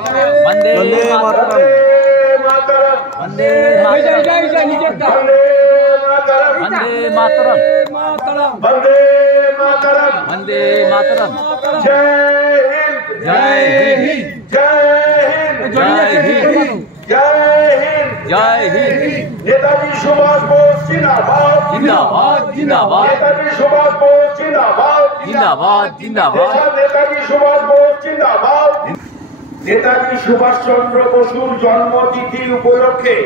वंदे मातरम वंदे मातरम वंदे मातरम वंदे मातरम जय हिंद जय हिंद जय हिंद जय हिंद नेताजी सुभाष बोस जिंदाबाद जिंदाबाद जिंदाबाद नेताजी सुभाष बोस जिंदाबाद जिंदाबाद जिंदाबाद नेताजी सुभाष बोस जिंदाबाद नेताजी सुभाष चंद्र বসুর জন্মতিথি উপলক্ষে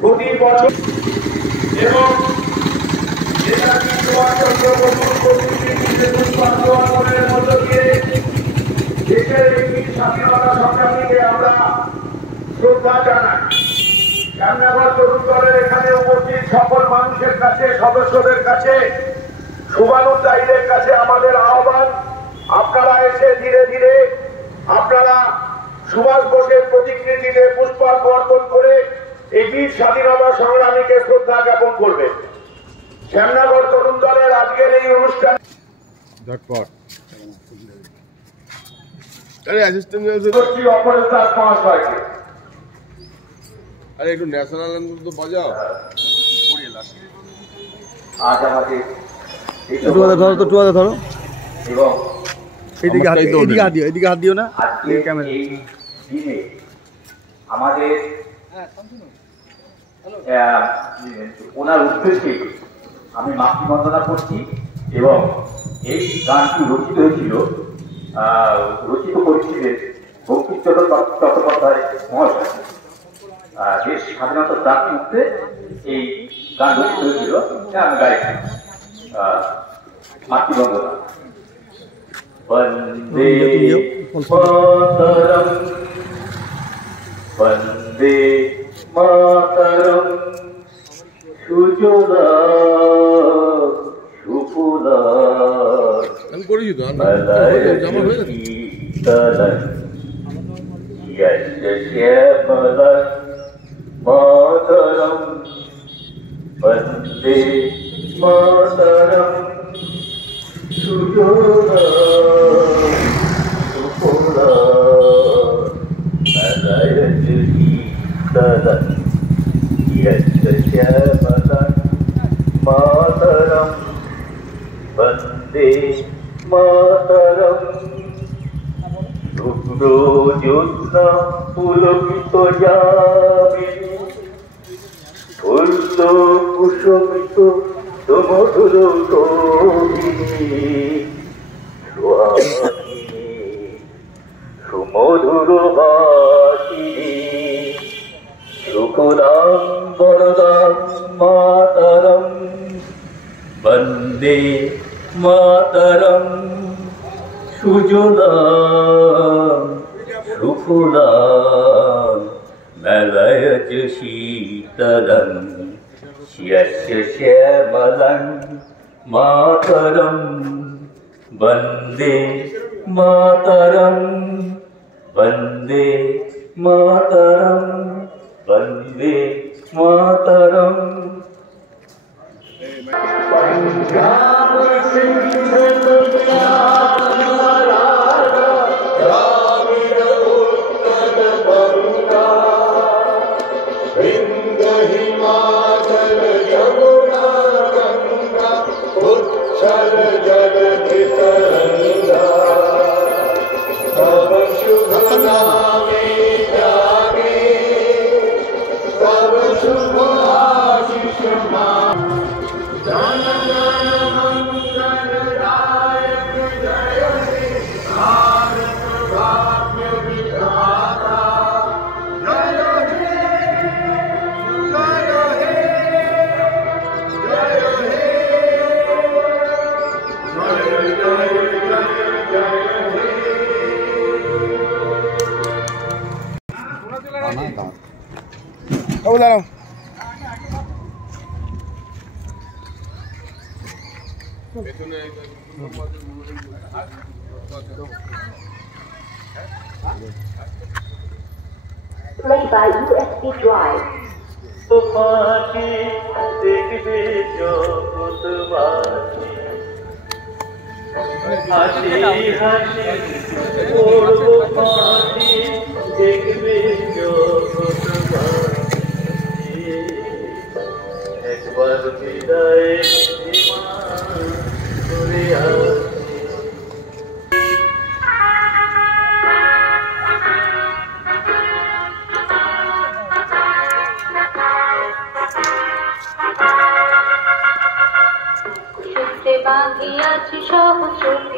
প্রতি বছর এবং নেতাজি সুভাষ চন্দ্র বসুর প্রতিকৃতিতে পুষ্পাঞ্জলি অর্পণের মধ্য দিয়ে দেশের একটি স্বাধীনতা সংগ্রামীকে আমরা শ্রদ্ধা জানাই। শ্যামনগর তরুণ দলের এখানে উপস্থিত সকল মানুষের কাছে, সদস্যদের কাছে, শুভানুধ্যায়ীদের কাছে আমাদের আহ্বান, আপনারা এসে ধীরে ধীরে আপনারা সুভাষ বোসের প্রতিকৃতিতে পুষ্পার্ঘ্য অর্পণ করে এই বীর স্বাধীনতা সংগ্রামীকে শ্রদ্ধা জ্ঞাপন করবেন। শ্যামনগর তরুণ দলের আজকের এই অনুষ্ঠান অপরেশ মহাশয়কে আরে একটু ন্যাশনাল অ্যান্থেম তো বাজাও। আজ আমাদের ধরো এবং এদিকে হাত দিও না। এই দিনে আমাদের ওনার উদ্দেশ্যে আমি মাতৃবন্দনা করছি এবং এই গানটি রচিত হয়েছিল, রচিত করেছিলেন বঙ্কিমচন্দ্র চট্টোপাধ্যায় মহাশয়। দেশ স্বাধীনতার প্রাক মুহূর্তে এই গান রচিত হয়েছিল, আমি গাইছি মাতৃবন্দনা। वंदे मातरम वंदे मातरम सुजला सुफला আমি করেছি তো জামা হয়ে গেছে। श्यामलं मातरम वंदे मातरम सुजला सुफला मलयजशीतलं श्यामलं मातरम वंदे मातरम शुभ्र ज्योत्स्ना पुलकित यामिनी फुल्ल कुसुमित सुमधुर शोभिनी स्वामिनी सुमधुर भाषिनी सुखदां वरदां मातरं वन्दे मातरं सुजलां सुफलां मलयज शीतलं यस्य श्यामलं मातरं वन्दे मातरं वन्दे मातरं वन्दे मातरं पंजाब सिंध गुजरात मराठा द्राविड उत्कल बंगा विंध्य हिमाचल यमुना गंगा उच्छल जगति तरंगा सब शुभ नामे जागे सब शुभ आशीष मान जन गण मंगल दायक जय हे भारत भाग्य विधाता जय हे जय हे जय हे जय जय বাবু দাঁড়াও। Play by USB drive. তোমাকে দেখবে জগৎবাসী হাসি হাসি পড়বো পানি দেখবে একবার বিদায় করে বাকি আছে সহস্র